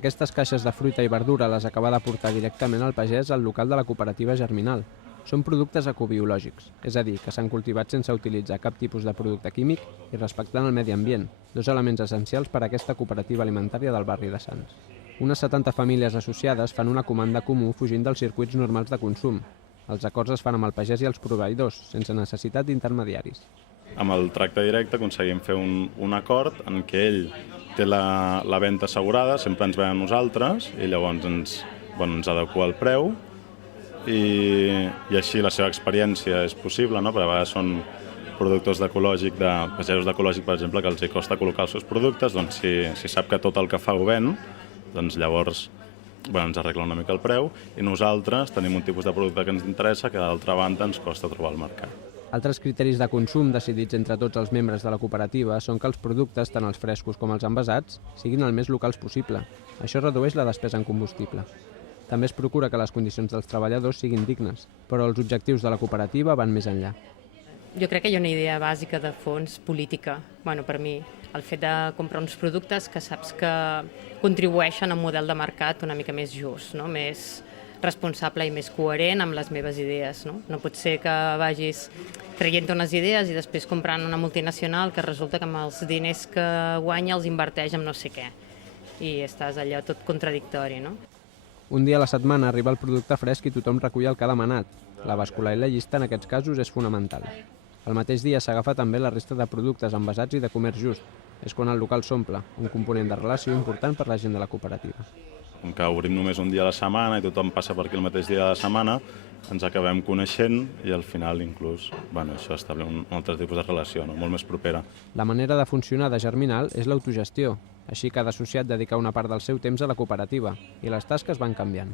Aquestes caixes de fruita i verdura les acaba de portar directament al pagès al local de la cooperativa Germinal. Són productes ecobiològics, és a dir, que s'han cultivat sense utilitzar cap tipus de producte químic i respectant el medi ambient, dos elements essencials per a aquesta cooperativa alimentària del barri de Sants. Unes 70 famílies associades fan una comanda comú fugint dels circuits normals de consum. Els acords es fan amb el pagès i els proveïdors, sense necessitat d'intermediaris. Amb el tracte directe aconseguim fer un acord en què ell té la venda assegurada, sempre ens ve a nosaltres i llavors ens adequa el preu i així la seva experiència és possible, no? Perquè a vegades són productors d'ecològic, de pagesos d'ecològic, per exemple, que els hi costa col·locar els seus productes, doncs si sap que tot el que fa ho ven, doncs llavors ens arregla una mica el preu i nosaltres tenim un tipus de producte que ens interessa que d'altra banda ens costa trobar al mercat. Altres criteris de consum decidits entre tots els membres de la cooperativa són que els productes, tant els frescos com els envasats, siguin el més locals possible. Això redueix la despesa en combustible. També es procura que les condicions dels treballadors siguin dignes, però els objectius de la cooperativa van més enllà. Jo crec que hi ha una idea bàsica de fons política. Per mi, el fet de comprar uns productes que saps que contribueixen a un model de mercat una mica més just, no? Més responsable i més coherent amb les meves idees. No pot ser que vagis traient unes idees i després comprant una multinacional que resulta que amb els diners que guanya els inverteix en no sé què. I estàs allò tot contradictori, no? Un dia a la setmana arriba el producte fresc i tothom recull el que ha demanat. La bàscula i la llista en aquests casos és fonamental. El mateix dia s'agafa també la resta de productes envasats i de comerç just. És quan el local s'omple, un component de relació important per la gent de la cooperativa. Com que obrim només un dia a la setmana i tothom passa per aquí el mateix dia de la setmana, ens acabem coneixent i al final inclús això establir un altre tipus de relació, no? Molt més propera. La manera de funcionar de Germinal és l'autogestió, així cada associat dedica una part del seu temps a la cooperativa i les tasques van canviant.